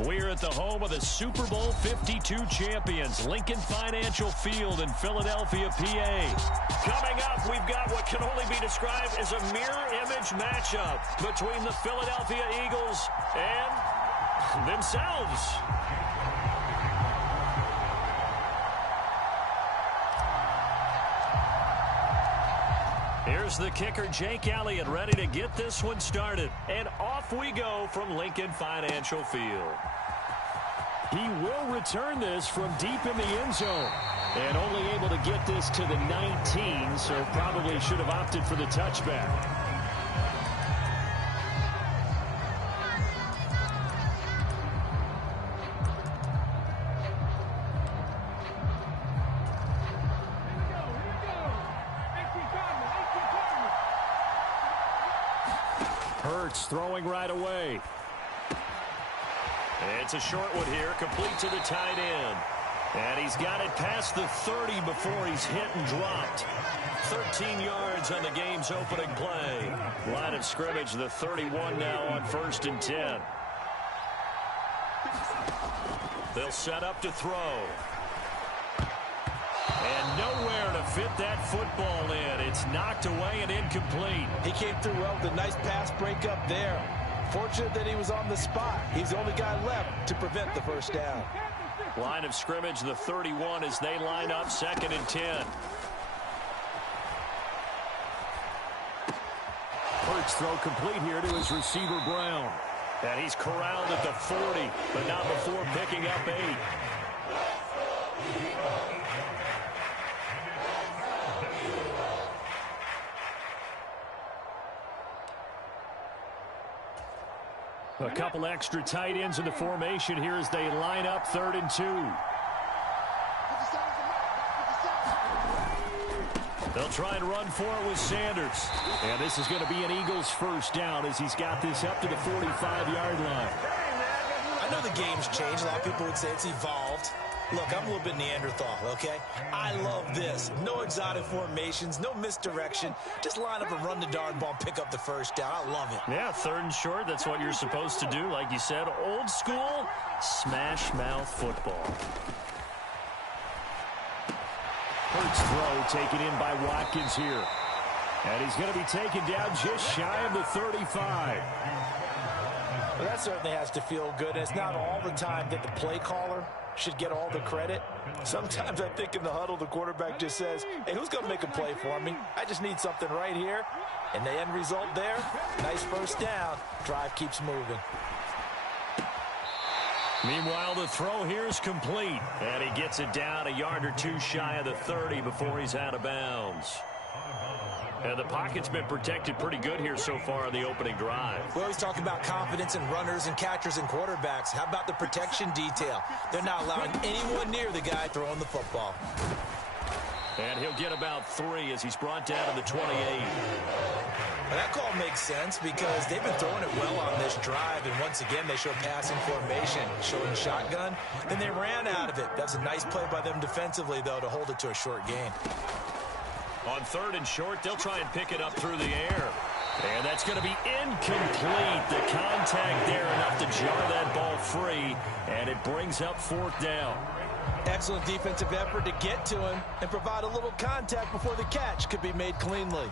We're at the home of the Super Bowl 52 champions, Lincoln Financial Field in Philadelphia, PA. Coming up, we've got what can only be described as a mirror image matchup between the Philadelphia Eagles and themselves. Here's the kicker, Jake Elliott, ready to get this one started. And off we go from Lincoln Financial Field. He will return this from deep in the end zone. And only able to get this to the 19, so probably should have opted for the touchback. Hurts throwing right away. It's a short one here, complete to the tight end. And he's got it past the 30 before he's hit and dropped. 13 yards on the game's opening play. Line of scrimmage, the 31 now on 1st and 10. They'll set up to throw. And nowhere to fit that football in. It's knocked away and incomplete. He came through well with a nice pass breakup there. Fortunate that he was on the spot. He's the only guy left to prevent the first down. Line of scrimmage, the 31 as they line up 2nd and 10. Hurts throw complete here to his receiver Brown. And he's corralled at the 40, but not before picking up 8. A couple extra tight ends in the formation here as they line up 3rd and 2. They'll try and run for it with Sanders. And this is going to be an Eagles first down as he's got this up to the 45-yard line. I know the game's changed. A lot of people would say it's evolved. Look, I'm a little bit Neanderthal, okay? I love this. No exotic formations, no misdirection. Just line up and run the darn ball and pick up the first down. I love it. Yeah, 3rd and short. That's what you're supposed to do. Like you said, old school smash mouth football. Hurts throw taken in by Watkins here. And he's going to be taken down just shy of the 35. Well, that certainly has to feel good. It's not all the time that the play caller should get all the credit. Sometimes I think in the huddle, the quarterback just says, hey, who's going to make a play for me? I just need something right here. And the end result there, nice first down. Drive keeps moving. Meanwhile, the throw here is complete. And he gets it down a yard or two shy of the 30 before he's out of bounds. And the pocket's been protected pretty good here so far on the opening drive. We always talk about confidence in runners and catchers and quarterbacks. How about the protection detail? They're not allowing anyone near the guy throwing the football. And he'll get about 3 as he's brought down to the 28. Well, that call makes sense because they've been throwing it well on this drive, and once again they show passing formation, showing shotgun. Then they ran out of it. That's a nice play by them defensively, though, to hold it to a short gain. On 3rd and short, they'll try and pick it up through the air. And that's going to be incomplete. The contact there enough to jar that ball free, and it brings up 4th down. Excellent defensive effort to get to him and provide a little contact before the catch could be made cleanly.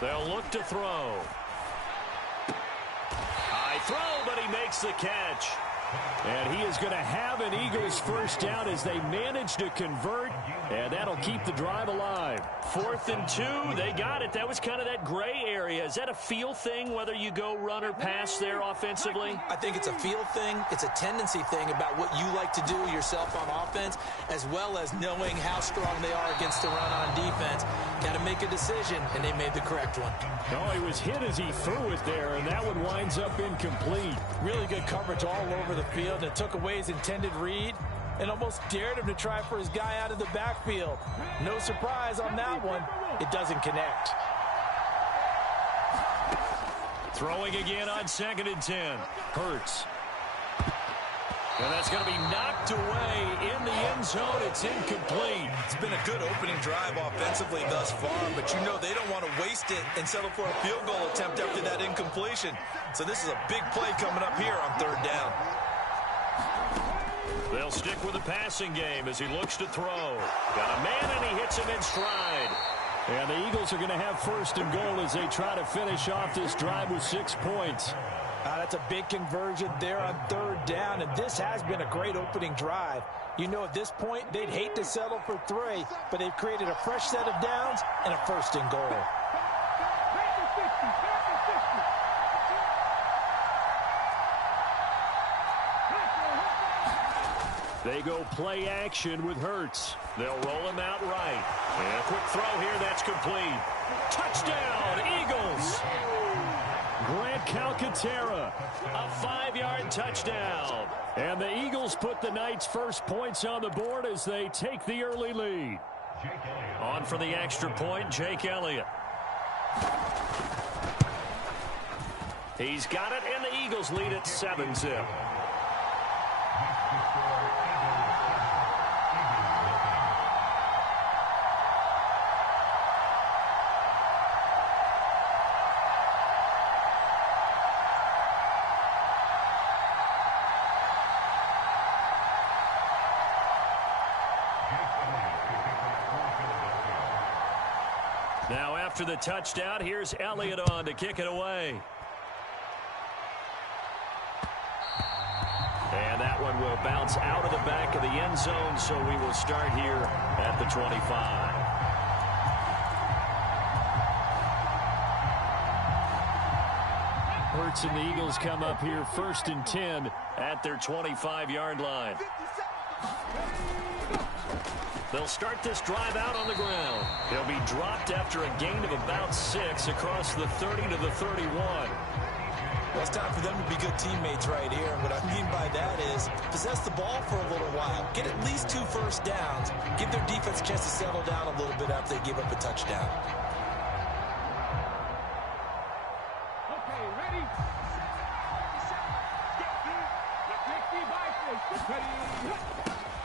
They'll look to throw. High throw, but he makes the catch. And he is going to have an Eagles first down as they manage to convert, and that'll keep the drive alive. 4th and 2, they got it. That was kind of that gray area. Is that a feel thing, whether you go run or pass there offensively? I think it's a feel thing. It's a tendency thing about what you like to do yourself on offense, as well as knowing how strong they are against the run on defense. Got to make a decision, and they made the correct one. No, he was hit as he threw it there, and that one winds up incomplete. Really good coverage all over the field, and it took away his intended read and almost dared him to try for his guy out of the backfield. No surprise on that one. It doesn't connect. Throwing again on 2nd and 10. Hurts. And that's going to be knocked away in the end zone. It's incomplete. It's been a good opening drive offensively thus far, but you know they don't want to waste it and settle for a field goal attempt after that incompletion. So this is a big play coming up here on third down. They'll stick with the passing game as he looks to throw. Got a man, and he hits him in stride. And the Eagles are going to have first and goal as they try to finish off this drive with 6 points. That's a big conversion there on third down, and this has been a great opening drive. You know, at this point, they'd hate to settle for 3, but they've created a fresh set of downs and a first and goal. They go play action with Hurts. They'll roll him out right. And a quick throw here, that's complete. Touchdown, Eagles! Grant Calcaterra, a 5-yard touchdown. And the Eagles put the night's first points on the board as they take the early lead. On for the extra point, Jake Elliott. He's got it, and the Eagles lead at 7-zip. Now after the touchdown, here's Elliott on to kick it away. And that one will bounce out of the back of the end zone, so we will start here at the 25. Hurts and the Eagles come up here first and 10 at their 25-yard line. They'll start this drive out on the ground. They'll be dropped after a gain of about 6 across the 30 to the 31. Well, it's time for them to be good teammates right here. And what I mean by that is possess the ball for a little while. Get at least 2 first downs. Give their defense a chance to settle down a little bit after they give up a touchdown. Okay, ready?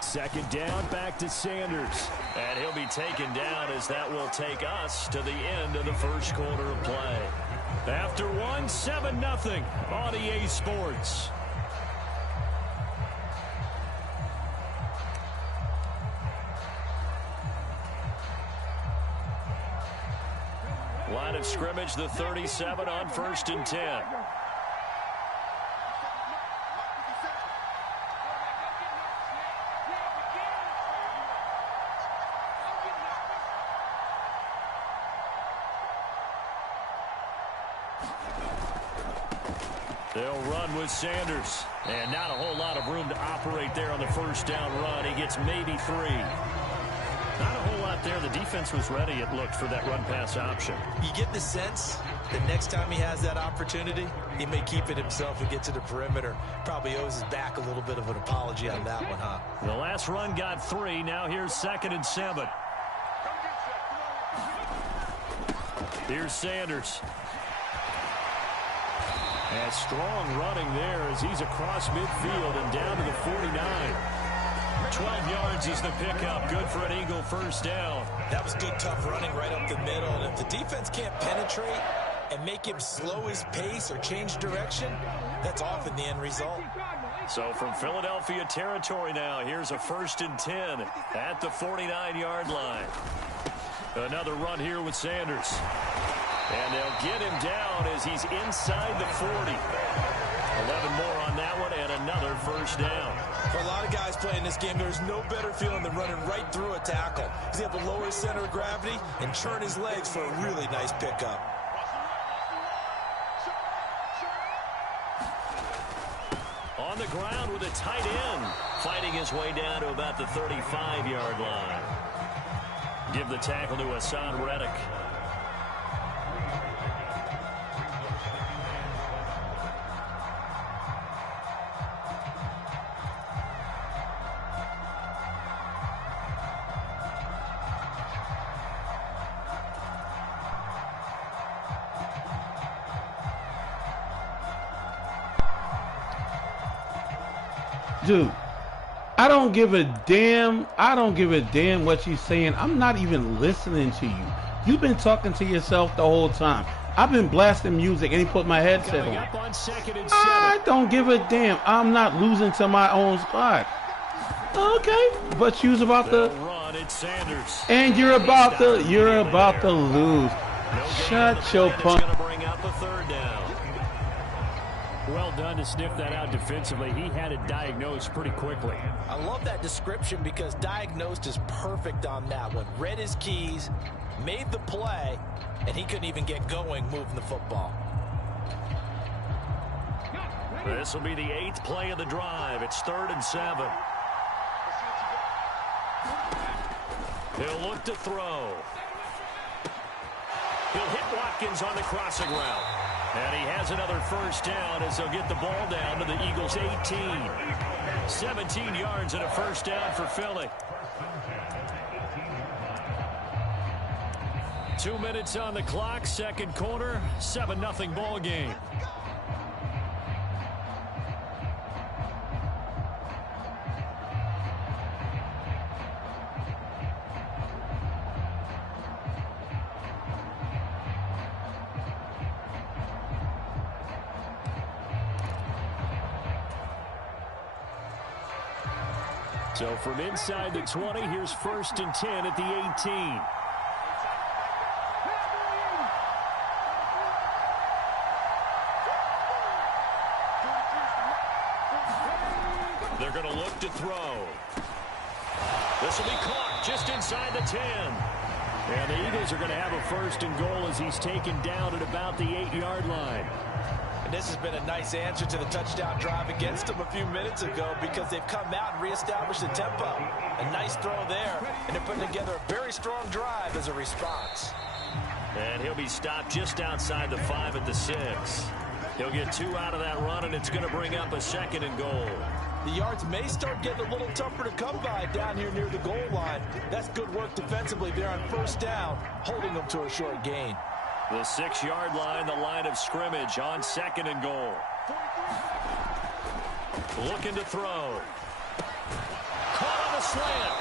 Second down, back to Sanders. And he'll be taken down as that will take us to the end of the first quarter of play. After 7-0 on EA Sports. Line of scrimmage, the 37 on first and 10. They'll run with Sanders. And not a whole lot of room to operate there on the first down run. He gets maybe 3. Not a whole lot there. The defense was ready, it looked, for that run-pass option. You get the sense that next time he has that opportunity, he may keep it himself and get to the perimeter. Probably owes his back a little bit of an apology on that one, huh? The last run got 3. Now here's 2nd and 7. Here's Sanders. And strong running there as he's across midfield and down to the 49. 12 yards is the pickup. Good for an Eagle first down. That was good, tough running right up the middle. And if the defense can't penetrate and make him slow his pace or change direction, that's often the end result. So from Philadelphia territory now, here's a 1st and 10 at the 49-yard line. Another run here with Sanders. And they'll get him down as he's inside the 40. 11 more on that one and another first down. For a lot of guys playing this game, there's no better feeling than running right through a tackle. He's able to lower his center of gravity and churn his legs for a really nice pickup. On the ground with a tight end, fighting his way down to about the 35-yard line. Give the tackle to Hassan Reddick. Dude, I don't give a damn. I don't give a damn what you're saying. I'm not even listening to you. You've been talking to yourself the whole time. I've been blasting music and he put my headset on. I don't give a damn. I'm not losing to my own squad. Okay, but you're about to run it, Sanders. And you're about to lose. Shut your punk. Going to bring up a third down. Well done to sniff that out defensively. He had it diagnosed pretty quickly. I love that description because diagnosed is perfect on that one. Read his keys, made the play, and he couldn't even get going moving the football. This will be the 8th play of the drive. It's 3rd and 7. He'll look to throw. He'll hit Watkins on the crossing route. And he has another first down as they'll get the ball down to the Eagles' 18. 17 yards and a first down for Philly. 2 minutes on the clock, second quarter, 7-0 ball game. So from inside the 20, here's 1st and 10 at the 18. They're going to look to throw. This will be caught just inside the 10. And the Eagles are going to have a 1st and goal as he's taken down at about the 8-yard line. And this has been a nice answer to the touchdown drive against them a few minutes ago because they've come out and reestablished the tempo. A nice throw there, and they're putting together a very strong drive as a response. And he'll be stopped just outside the 5 at the 6. He'll get 2 out of that run, and it's going to bring up a 2nd and goal. The yards may start getting a little tougher to come by down here near the goal line. That's good work defensively there on 1st down, holding them to a short gain. The 6-yard line, the line of scrimmage on 2nd and goal. Looking to throw. Caught on the slant.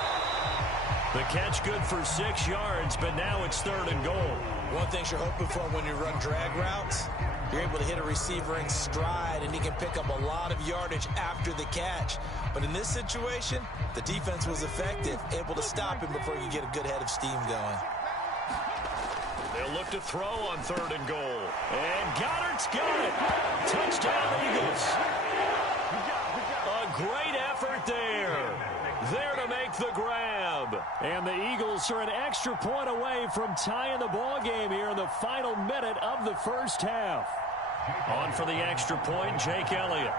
The catch good for 6 yards, but now it's 3rd and goal. One thing you're hoping for when you run drag routes, you're able to hit a receiver in stride, and he can pick up a lot of yardage after the catch. But in this situation, the defense was effective, able to stop him before you get a good head of steam going. They'll look to throw on 3rd and goal. And Goddard's got it. Touchdown, Eagles. A great effort there. There to make the grab. And the Eagles are an extra point away from tying the ball game here in the final minute of the first half. On for the extra point, Jake Elliott.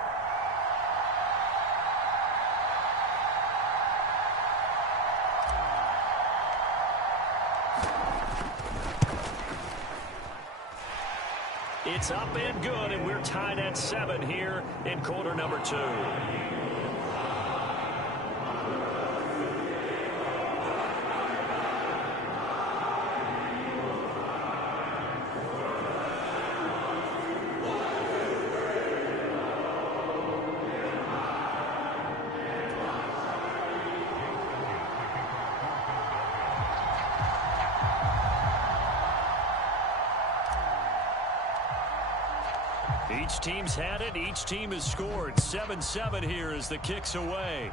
It's up and good, and we're tied at 7 here in quarter number 2. Each team's had it. Each team has scored. 7-7 here as the kick's away.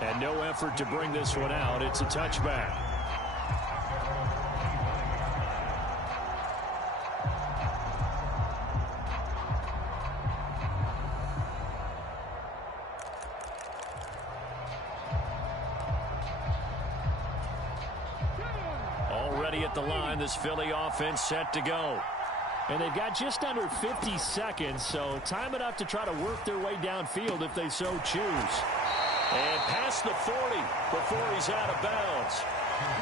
And no effort to bring this one out. It's a touchback. Already at the line, this Philly offense set to go. And they've got just under 50 seconds, so time enough to try to work their way downfield if they so choose. And past the 40 before he's out of bounds.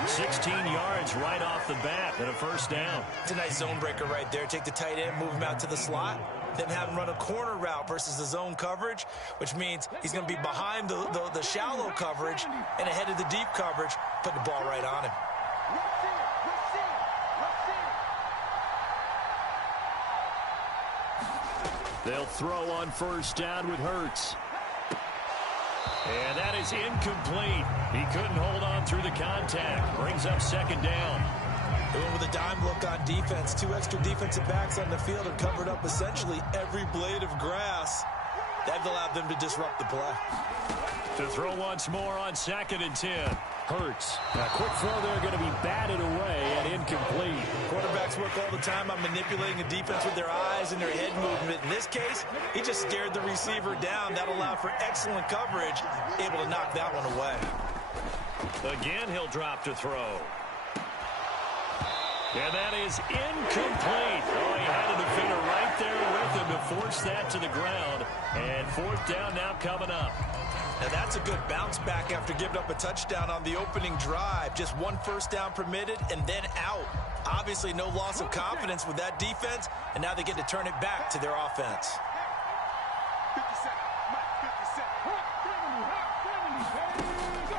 16 yards right off the bat and a first down. It's a nice zone breaker right there. Take the tight end, move him out to the slot, then have him run a corner route versus the zone coverage, which means he's going to be behind the shallow coverage and ahead of the deep coverage, putting the ball right on him. They'll throw on first down with Hurts. And that is incomplete. He couldn't hold on through the contact. Brings up second down. Going with a dime look on defense. 2 extra defensive backs on the field and covered up essentially every blade of grass. That allowed them to disrupt the play. To throw once more on 2nd and 10. Hurts. A quick throw there going to be batted away and incomplete. Quarterbacks work all the time on manipulating a defense with their eyes and their head movement. In this case, he just stared the receiver down. That allowed for excellent coverage, able to knock that one away. Again, he'll drop to throw. And that is incomplete. Oh, he had a defender right there with him to force that to the ground. And 4th down now coming up. And that's a good bounce back after giving up a touchdown on the opening drive. Just 1 first down permitted and then out. Obviously no loss of confidence with that defense, and now they get to turn it back to their offense.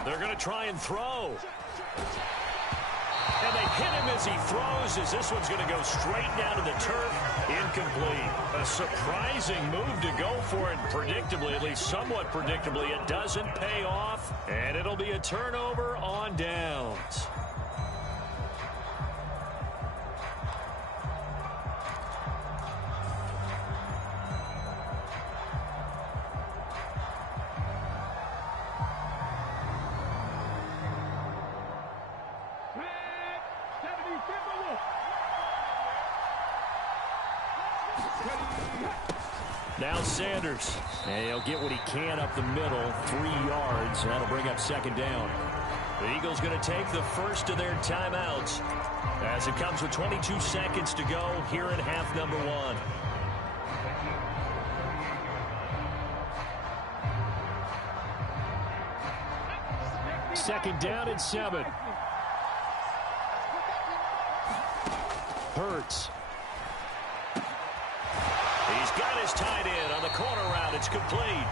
They're going to try and throw. And they hit him as he throws, as this one's going to go straight down to the turf. Incomplete. A surprising move to go for it. Predictably, at least somewhat predictably, it doesn't pay off. And it'll be a turnover on downs. Now Sanders, and he'll get what he can up the middle, 3 yards. That'll bring up 2nd down. The Eagles going to take the first of their timeouts as it comes with 22 seconds to go here in half number 1. Second down and 7. Hurts. He's got his tight end on the corner route. It's complete.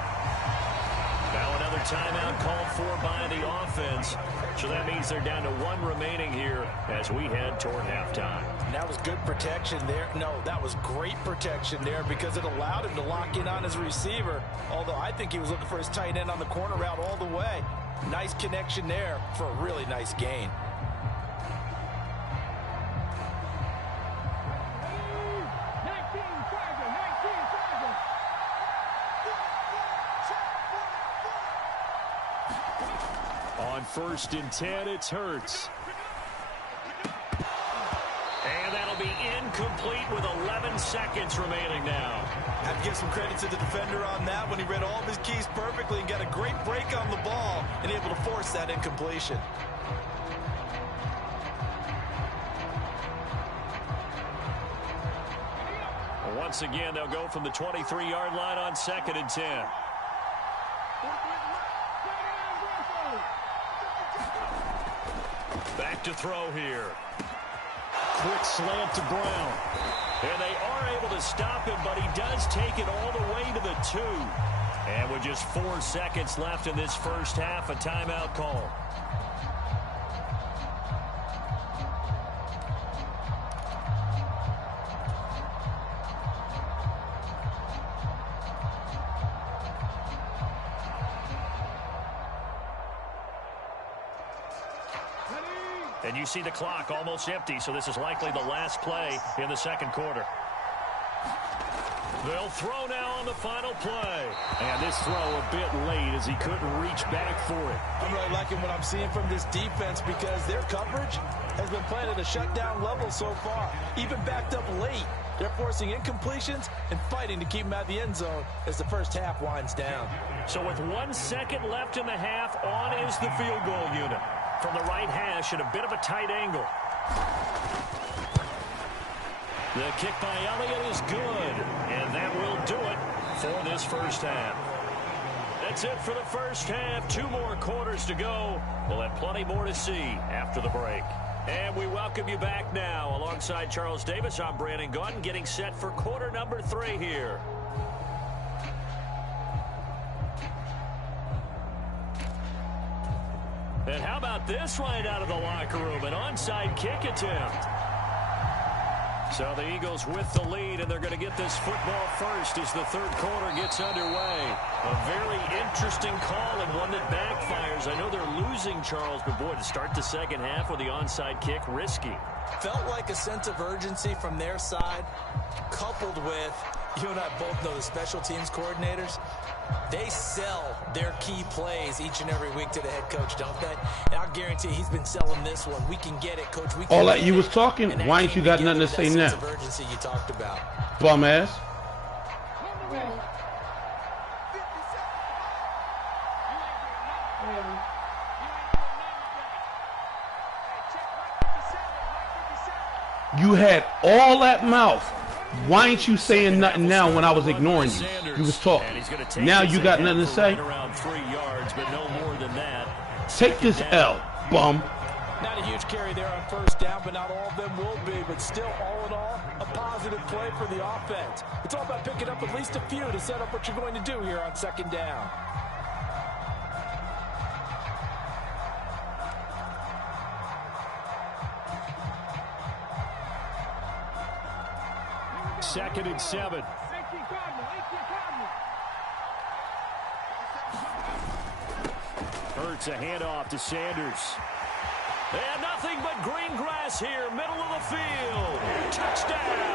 Now another timeout called for by the offense. So that means they're down to 1 remaining here as we head toward halftime. And that was good protection there. No, that was great protection there because it allowed him to lock in on his receiver. Although I think he was looking for his tight end on the corner route all the way. Nice connection there for a really nice gain. On 1st and 10, it's Hurts. And that'll be incomplete with 11 seconds remaining now. I have to give some credit to the defender on that when he read all of his keys perfectly and got a great break on the ball and able to force that incompletion. Once again, they'll go from the 23-yard line on 2nd and 10. Back to throw here. Quick slant to Brown. And they are able to stop him, but he does take it all the way to the 2. And with just 4 seconds left in this first half, a timeout call. And you see the clock almost empty, so this is likely the last play in the second quarter. They'll throw now on the final play. And this throw a bit late as he couldn't reach back for it. I'm really liking what I'm seeing from this defense because their coverage has been playing at a shutdown level so far. Even backed up late, they're forcing incompletions and fighting to keep them out of the end zone as the first half winds down. So with 1 second left in the half, on is the field goal unit. From the right hash at a bit of a tight angle. The kick by Elliott is good, and that will do it for this first half. That's it for the first half. 2 more quarters to go. We'll have plenty more to see after the break. And we welcome you back now. Alongside Charles Davis, I'm Brandon Gaudin, getting set for quarter number 3 here. And how about this right out of the locker room? An onside kick attempt. So the Eagles with the lead, and they're going to get this football first as the third quarter gets underway. A very interesting call and one that backfires. I know they're losing, Charles, but boy, to start the second half with the onside kick, risky. Felt like a sense of urgency from their side, coupled with, you and I both know the special teams coordinators, they sell their key plays each and every week to the head coach, don't they? And I'll guarantee he's been selling this one. We can get it, Coach. We can All that you was talking, why ain't you got nothing to say now? Sense of urgency you talked about. Bum ass. You had all that mouth. Why ain't you saying nothing now when I was ignoring you? You was talking. Now you got nothing to say? Around 3 yards, but no more than that. Take this L, bum. Not a huge carry there on first down, but not all of them will be. But still, all in all, a positive play for the offense. It's all about picking up at least a few to set up what you're going to do here on second down. Second and 7. Hurts a handoff to Sanders. And nothing but green grass here, middle of the field. Touchdown!